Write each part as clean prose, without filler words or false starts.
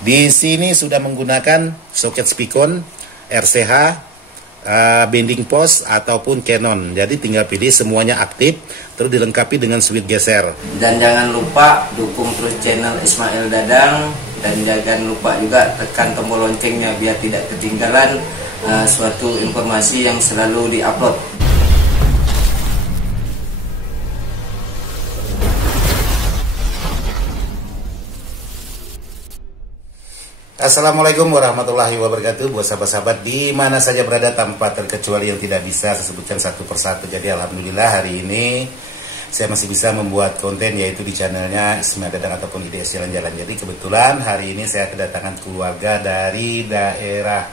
Di sini sudah menggunakan soket Spicon, RCH, bending post ataupun Canon. Jadi tinggal pilih, semuanya aktif, terus dilengkapi dengan switch geser. Dan jangan lupa dukung terus channel Ismail Dadang, dan jangan lupa juga tekan tombol loncengnya biar tidak ketinggalan suatu informasi yang selalu diupload. Assalamualaikum warahmatullahi wabarakatuh. Buat sahabat-sahabat di mana saja berada, tanpa terkecuali yang tidak bisa saya sebutkan satu persatu. Jadi alhamdulillah hari ini saya masih bisa membuat konten, yaitu di channelnya Ismail Dadang ataupun IDS Jalan-Jalan. Jadi kebetulan hari ini saya kedatangan keluarga dari daerah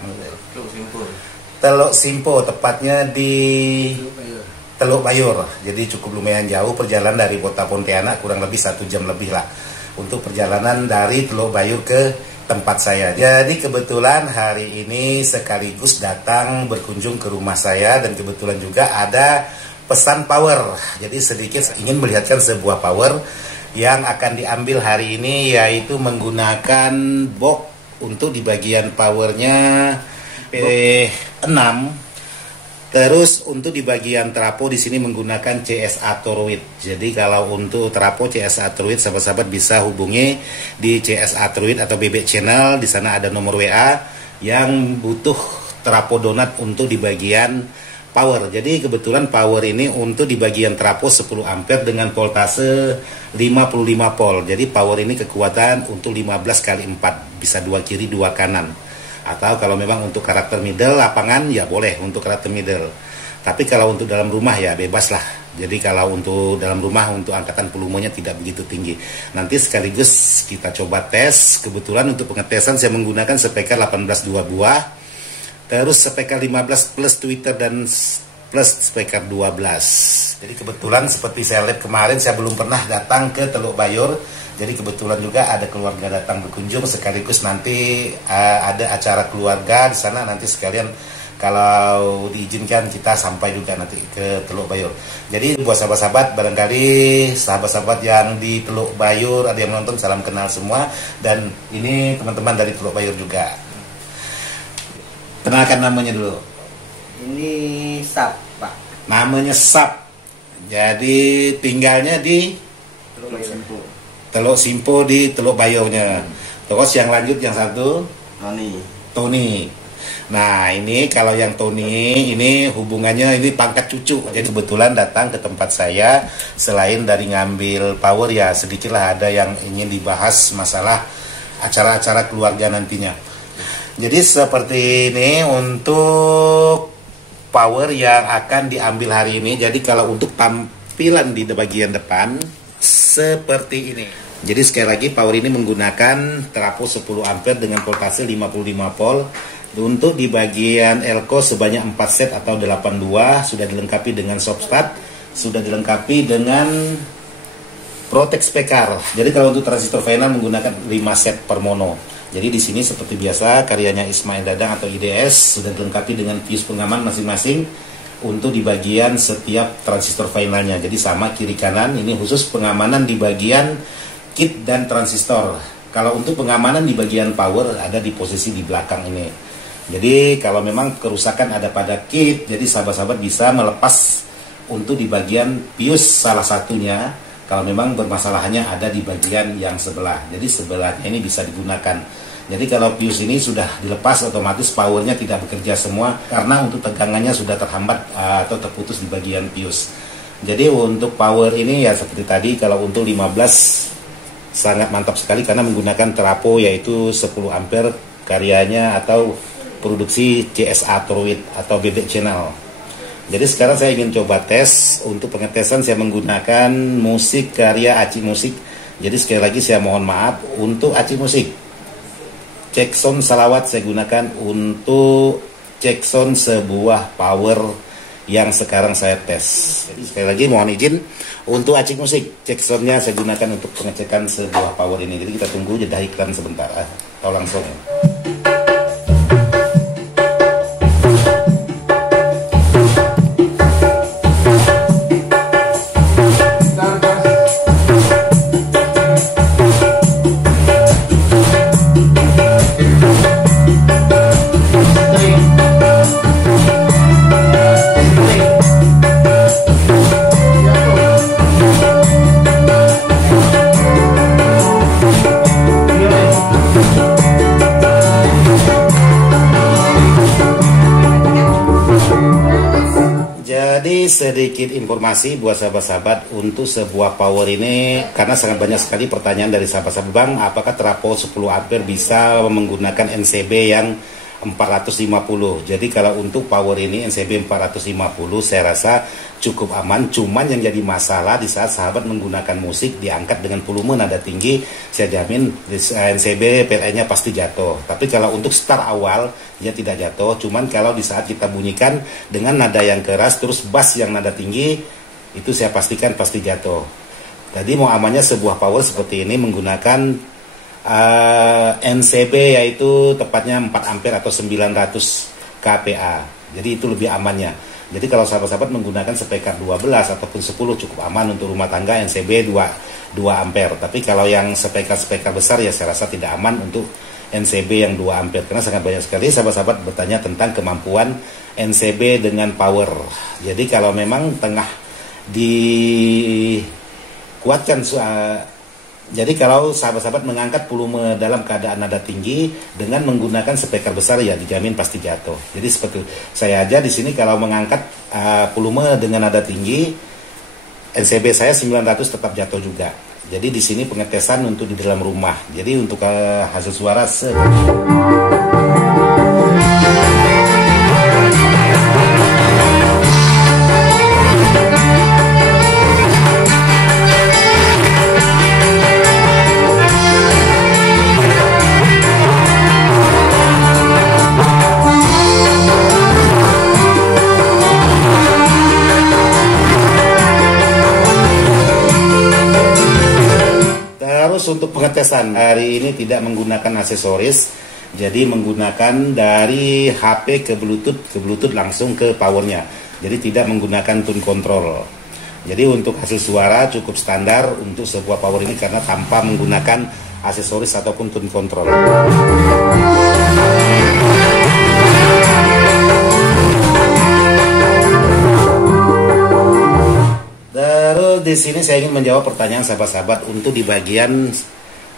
Teluk Simpo, tepatnya di Teluk Bayur. Jadi cukup lumayan jauh perjalanan dari kota Pontianak, kurang lebih 1 jam lebih lah untuk perjalanan dari Teluk Bayur ke tempat saya. Jadi kebetulan hari ini sekaligus datang berkunjung ke rumah saya, dan kebetulan juga ada pesan power. Jadi sedikit ingin melihatkan sebuah power yang akan diambil hari ini, yaitu menggunakan box untuk di bagian powernya P6. Terus untuk di bagian trapo di sini menggunakan CSA Toroid. Jadi kalau untuk trapo CSA Toroid, sahabat-sahabat bisa hubungi di CSA Toroid atau Bebek Channel. Di sana ada nomor WA yang butuh trapo donat untuk di bagian power. Jadi kebetulan power ini untuk di bagian trapo 10 ampere dengan voltase 55 volt. Jadi power ini kekuatan untuk 15 kali 4, bisa 2 kiri 2 kanan. Atau kalau memang untuk karakter middle lapangan ya boleh untuk karakter middle. Tapi kalau untuk dalam rumah ya bebas lah. Jadi kalau untuk dalam rumah untuk angkatan volumenya tidak begitu tinggi. Nanti sekaligus kita coba tes. Kebetulan untuk pengetesan saya menggunakan speaker 18 2 buah. Terus speaker 15 plus tweeter dan plus speaker 12. Jadi kebetulan seperti saya lihat kemarin, saya belum pernah datang ke Teluk Bayur. Jadi kebetulan juga ada keluarga datang berkunjung, sekaligus nanti ada acara keluarga di sana, nanti sekalian kalau diizinkan kita sampai juga nanti ke Teluk Bayur. Jadi buat sahabat-sahabat, barangkali sahabat-sahabat yang di Teluk Bayur ada yang menonton, salam kenal semua. Dan ini teman-teman dari Teluk Bayur juga. Kenalkan namanya dulu. Ini Sap, Pak. Namanya Sap. Jadi tinggalnya di Teluk Simpo di Teluk Bayurnya. Terus yang lanjut yang satu Tony. Nah ini kalau yang Tony ini hubungannya ini pangkat cucu. Jadi kebetulan datang ke tempat saya, selain dari ngambil power ya sedikitlah ada yang ingin dibahas masalah acara-acara keluarga nantinya. Jadi seperti ini untuk power yang akan diambil hari ini. Jadi kalau untuk tampilan di bagian depan seperti ini. Jadi sekali lagi power ini menggunakan trapo 10 ampere dengan voltase 55 volt. Untuk di bagian elko sebanyak 4 set atau 82, sudah dilengkapi dengan soft start, sudah dilengkapi dengan protect speaker. Jadi kalau untuk transistor final menggunakan 5 set per mono. Jadi di sini seperti biasa karyanya Ismail Dadang atau IDS sudah dilengkapi dengan fuse pengaman masing-masing untuk di bagian setiap transistor finalnya. Jadi sama kiri kanan, ini khusus pengamanan di bagian kit dan transistor. Kalau untuk pengamanan di bagian power ada di posisi di belakang ini. Jadi kalau memang kerusakan ada pada kit, jadi sahabat-sahabat bisa melepas untuk di bagian fuse salah satunya. Kalau memang bermasalahannya ada di bagian yang sebelah, jadi sebelahnya ini bisa digunakan. Jadi kalau fuse ini sudah dilepas, otomatis powernya tidak bekerja semua karena untuk tegangannya sudah terhambat atau terputus di bagian fuse. Jadi untuk power ini ya seperti tadi, kalau untuk 15 sangat mantap sekali karena menggunakan trapo yaitu 10 ampere karyanya atau produksi CSA Toroid atau Bebek Channel. Jadi sekarang saya ingin coba tes. Untuk pengetesan saya menggunakan musik karya Aci Musik. Jadi sekali lagi saya mohon maaf untuk Aci Musik. Cek sound salawat saya gunakan untuk cek sound sebuah power yang sekarang saya tes. Jadi sekali lagi mohon izin untuk Aci Musik. Cek soundnya saya gunakan untuk pengecekan sebuah power ini. Jadi kita tunggu jeda iklan sebentar atau langsung. sedikit informasi buat sahabat-sahabat untuk sebuah power ini, karena sangat banyak sekali pertanyaan dari sahabat-sahabat, Bang, apakah trafo 10 ampere bisa menggunakan NCB yang 450. Jadi kalau untuk power ini NCB 450 saya rasa cukup aman. Cuman yang jadi masalah di saat sahabat menggunakan musik diangkat dengan volume nada tinggi, saya jamin NCB PLN-nya pasti jatuh. Tapi kalau untuk start awal dia tidak jatuh. Cuman kalau di saat kita bunyikan dengan nada yang keras terus bass yang nada tinggi, itu saya pastikan pasti jatuh. Jadi mau amannya sebuah power seperti ini menggunakan NCB, yaitu tepatnya 4 ampere atau 900 kPa. Jadi itu lebih amannya. Jadi kalau sahabat-sahabat menggunakan speaker 12 ataupun 10 cukup aman untuk rumah tangga, NCB 2 ampere. Tapi kalau yang speaker besar ya saya rasa tidak aman untuk NCB yang 2 ampere, karena sangat banyak sekali sahabat-sahabat bertanya tentang kemampuan NCB dengan power. Jadi kalau memang tengah dikuatkan, jadi kalau sahabat-sahabat mengangkat volume dalam keadaan nada tinggi dengan menggunakan speaker besar ya dijamin pasti jatuh. Jadi seperti saya aja di sini kalau mengangkat volume dengan nada tinggi, NCB saya 900 tetap jatuh juga. Jadi di sini pengetesan untuk di dalam rumah. Jadi untuk hasil suara untuk pengetesan hari ini tidak menggunakan aksesoris, jadi menggunakan dari HP ke Bluetooth langsung ke powernya, jadi tidak menggunakan tune control. Jadi untuk hasil suara cukup standar untuk sebuah power ini karena tanpa menggunakan aksesoris ataupun tune control. Terus di sini saya ingin menjawab pertanyaan sahabat-sahabat untuk di bagian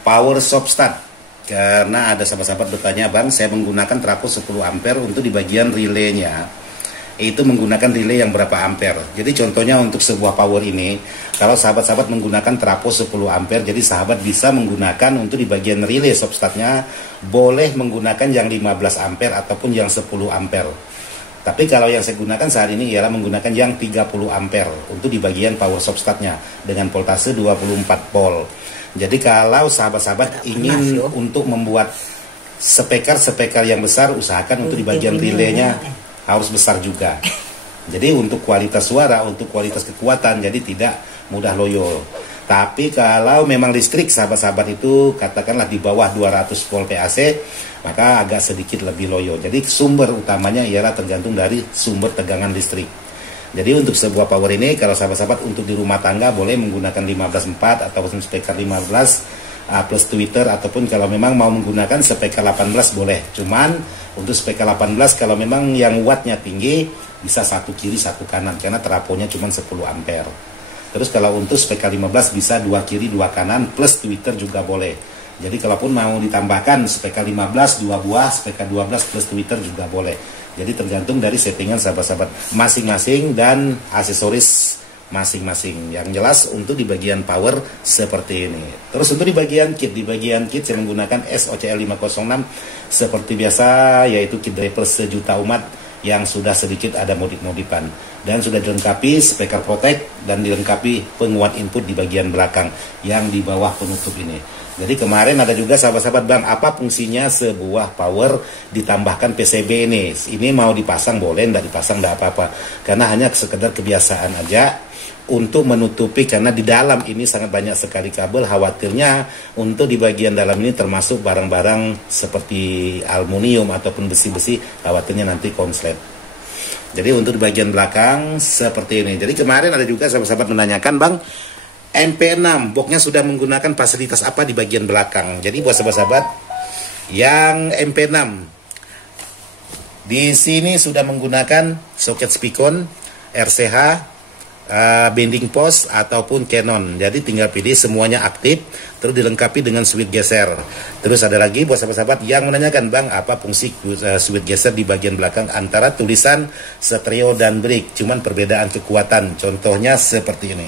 power stop start. Karena ada sahabat-sahabat bertanya, Bang, saya menggunakan trafo 10 ampere untuk di bagian relaynya itu menggunakan relay yang berapa ampere. Jadi contohnya untuk sebuah power ini, kalau sahabat-sahabat menggunakan trafo 10 ampere, jadi sahabat bisa menggunakan untuk di bagian relay stop startnya boleh menggunakan yang 15 ampere ataupun yang 10 ampere. Tapi kalau yang saya gunakan saat ini ialah menggunakan yang 30 ampere untuk di bagian power stop startnya dengan voltase 24 volt. Jadi kalau sahabat-sahabat ingin untuk membuat speaker yang besar, usahakan untuk di bagian relaynya harus besar juga. Jadi untuk kualitas suara, untuk kualitas kekuatan, jadi tidak mudah loyo. Tapi kalau memang listrik sahabat-sahabat itu katakanlah di bawah 200 volt PAC, maka agak sedikit lebih loyo. Jadi sumber utamanya ialah tergantung dari sumber tegangan listrik. Jadi untuk sebuah power ini kalau sahabat-sahabat untuk di rumah tangga boleh menggunakan 15.4 ataupun speaker 15 plus tweeter, ataupun kalau memang mau menggunakan speaker 18 boleh. Cuman untuk speaker 18 kalau memang yang wattnya tinggi bisa satu kiri satu kanan karena trafonya cuma 10 ampere. Terus kalau untuk speaker 15 bisa 2 kiri 2 kanan plus tweeter juga boleh. Jadi kalaupun mau ditambahkan speaker 15 2 buah, speaker 12 plus tweeter juga boleh. Jadi tergantung dari settingan sahabat-sahabat masing-masing dan aksesoris masing-masing. Yang jelas untuk di bagian power seperti ini. Terus untuk di bagian kit saya menggunakan SOCL 506 seperti biasa, yaitu kit driver sejuta umat yang sudah sedikit ada modif-modifan dan sudah dilengkapi speaker protect dan dilengkapi penguat input di bagian belakang yang di bawah penutup ini. Jadi kemarin ada juga sahabat-sahabat, Bang, apa fungsinya sebuah power ditambahkan PCB ini? Ini mau dipasang boleh, enggak dipasang enggak apa-apa, karena hanya sekedar kebiasaan aja untuk menutupi, karena di dalam ini sangat banyak sekali kabel. Khawatirnya untuk di bagian dalam ini termasuk barang-barang seperti aluminium ataupun besi-besi, khawatirnya nanti konslet. Jadi untuk di bagian belakang seperti ini. Jadi kemarin ada juga sahabat-sahabat menanyakan, Bang, MP6 boxnya sudah menggunakan fasilitas apa di bagian belakang? Jadi buat sahabat-sahabat yang MP6 di sini sudah menggunakan soket spikon RCH bending post ataupun Canon. Jadi tinggal pilih, semuanya aktif, terus dilengkapi dengan switch geser. Terus ada lagi buat sahabat-sahabat yang menanyakan, Bang, apa fungsi switch geser di bagian belakang antara tulisan stereo dan brick, cuman perbedaan kekuatan. Contohnya seperti ini.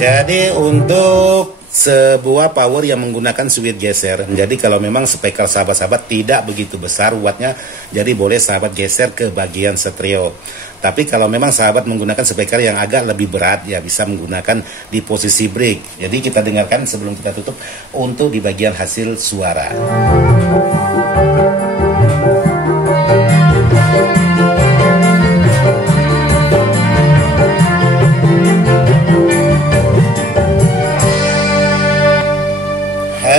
Jadi untuk sebuah power yang menggunakan switch geser, jadi kalau memang speaker sahabat-sahabat tidak begitu besar wattnya, jadi boleh sahabat geser ke bagian stereo. Tapi kalau memang sahabat menggunakan speaker yang agak lebih berat, ya bisa menggunakan di posisi break. Jadi kita dengarkan sebelum kita tutup untuk di bagian hasil suara.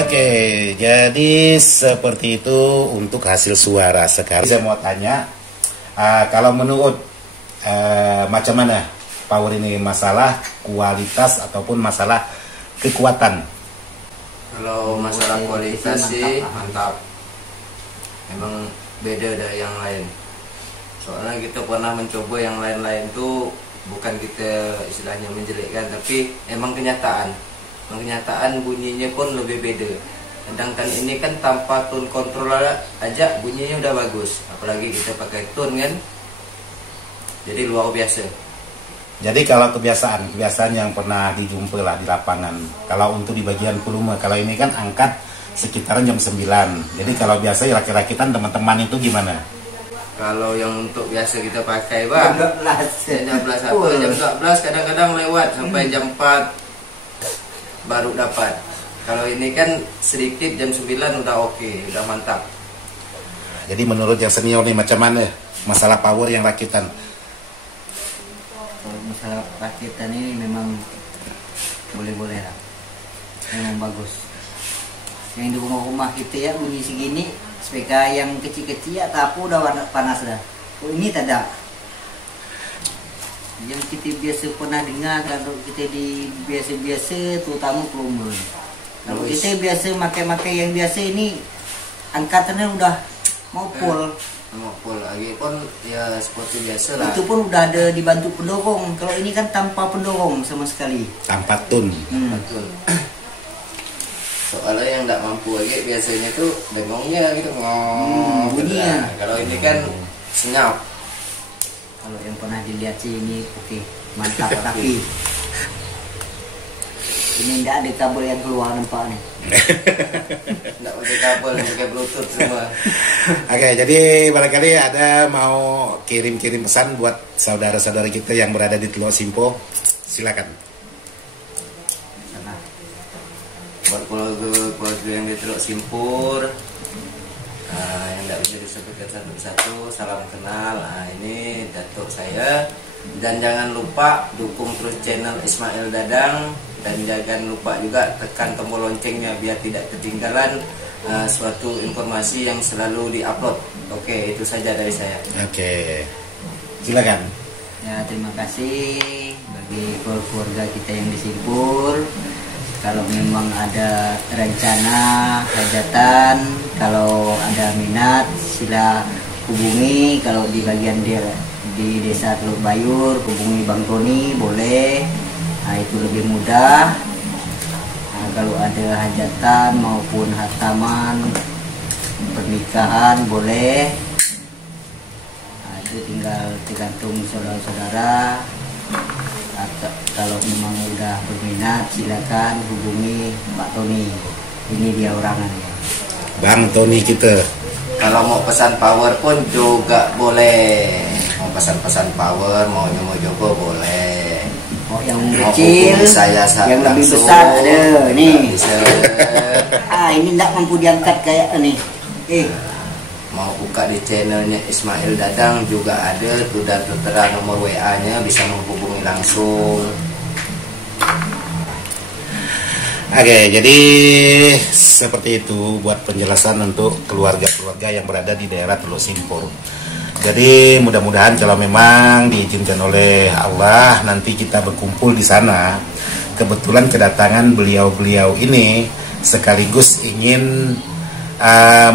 Oke, jadi seperti itu untuk hasil suara. Sekarang saya mau tanya, kalau menurut macam mana power ini, masalah kualitas ataupun masalah kekuatan? Kalau masalah kualitas sih mantap. Memang beda dari yang lain. Soalnya kita pernah mencoba yang lain-lain tuh, bukan kita istilahnya menjelekkan, tapi emang kenyataan bunyinya pun lebih beda. Sedangkan ini kan tanpa tone control aja bunyinya udah bagus, apalagi kita pakai tone kan, jadi luar biasa. Jadi kalau kebiasaan yang pernah dijumpai lah di lapangan, kalau untuk di bagian volume, kalau ini kan angkat sekitaran jam 9. Jadi kalau biasa ya rakit-rakitan teman-teman itu gimana? Kalau yang untuk biasa kita pakai, Bang, jam 12 apa, jam 12 kadang-kadang lewat sampai jam 4 baru dapat. Kalau ini kan sedikit jam 9 udah oke, udah mantap. Jadi menurut yang senior nih macam mana masalah power yang rakitan? Kalau masalah rakitan ini memang boleh-boleh lah, memang bagus. Yang di rumah-rumah kita ya bunyi segini, speaker yang kecil-kecil ya tapu udah panas dah. Oh, ini tak ada. Yang kita biasa pernah dengar, kalau kita di biasa-biasa terutama volume. Kalau kita biasa makai yang biasa ini angkatannya udah mau full. Mau full lagi pun ya seperti biasa lah. Itu pun udah ada dibantu pendorong. Kalau ini kan tanpa pendorong sama sekali. Tanpa tune. Betul. Soalnya yang tidak mampu lagi biasanya tuh bengongnya gitu, bunyinya. Kalau ini kan senyap. Kalau yang pernah dilihat sih ini oke, mantap. Tapi ini tidak ada kabel yang keluar, nampak nih. Tidak pakai kabel, pakai bluetooth semua. Oke, jadi barangkali ada mau kirim-kirim pesan buat saudara-saudara kita yang berada di Teluk Simpo, silakan. Buat keluarga yang di Teluk Simpur, yang tidak bisa disebutkan satu-satu, salam kenal. Ini datuk saya. Dan jangan lupa dukung terus channel Ismail Dadang, dan jangan lupa juga tekan tombol loncengnya biar tidak ketinggalan suatu informasi yang selalu diupload. Oke, itu saja dari saya. Oke, silakan. Ya, terima kasih bagi keluarga kita yang di Simpur. Kalau memang ada rencana hajatan, kalau ada minat sila hubungi. Kalau di bagian di desa Teluk Bayur, hubungi Bang Tony boleh. Nah, itu lebih mudah. Nah, kalau ada hajatan maupun hataman pernikahan boleh. Nah, itu tinggal tergantung saudara-saudara. Kalau memang udah berminat silakan hubungi Pak Tony. Ini dia orangnya, Bang Tony kita. Kalau mau pesan power pun juga boleh. Mau pesan-pesan power, mau nyoba boleh. Oh, yang kecil, saya yang lebih langsung, besar ada nih. Bisa. Ini enggak mampu diangkat kayak ini. Mau buka di channelnya Ismail Dadang juga ada, sudah tertera nomor WA-nya, bisa menghubungi langsung. Oke, jadi seperti itu buat penjelasan untuk keluarga-keluarga yang berada di daerah Teluk Simpur. Jadi mudah-mudahan kalau memang diizinkan oleh Allah nanti kita berkumpul di sana. Kebetulan kedatangan beliau-beliau ini sekaligus ingin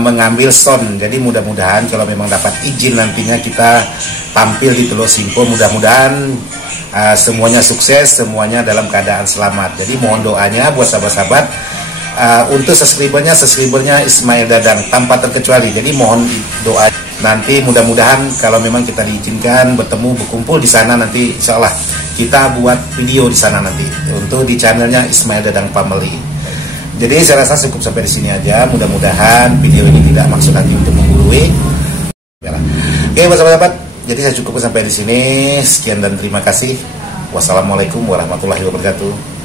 mengambil sound. Jadi mudah-mudahan kalau memang dapat izin nantinya kita tampil di Teluk Simpo, mudah-mudahan semuanya sukses, semuanya dalam keadaan selamat. Jadi mohon doanya buat sahabat-sahabat, untuk subscribernya Ismail Dadang tanpa terkecuali. Jadi mohon doa nanti, mudah-mudahan kalau memang kita diizinkan bertemu berkumpul di sana nanti, insya Allah kita buat video di sana nanti untuk di channelnya Ismail Dadang Family. Jadi saya rasa cukup sampai di sini aja. Mudah-mudahan video ini tidak maksud lagi untuk menggurui. Oke, sahabat-sahabat. Jadi saya cukup sampai di sini. Sekian dan terima kasih. Wassalamualaikum warahmatullahi wabarakatuh.